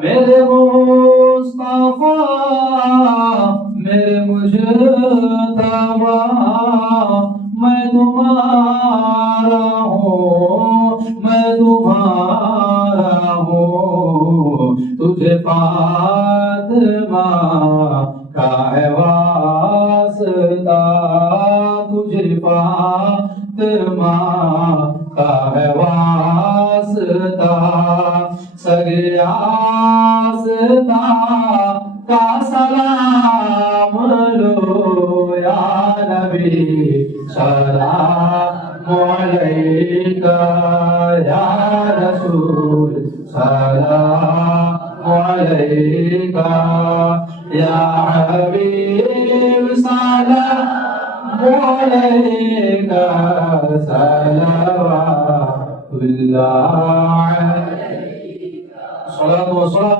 میرے مصطفیٰ میرے مجتبیٰ میں تمہارا ہوں میں تمہارا ہوں تجھے فاطمہ کا ہے واسطہ تجھے فاطمہ کا ہے واسطہ سگے آستا کا سلام لو یا نبی سلام علیکہ یا رسول سلام علیکہ یا حبیب سلام علیکہ صلوات اللہ علیہ الصلاة والسلام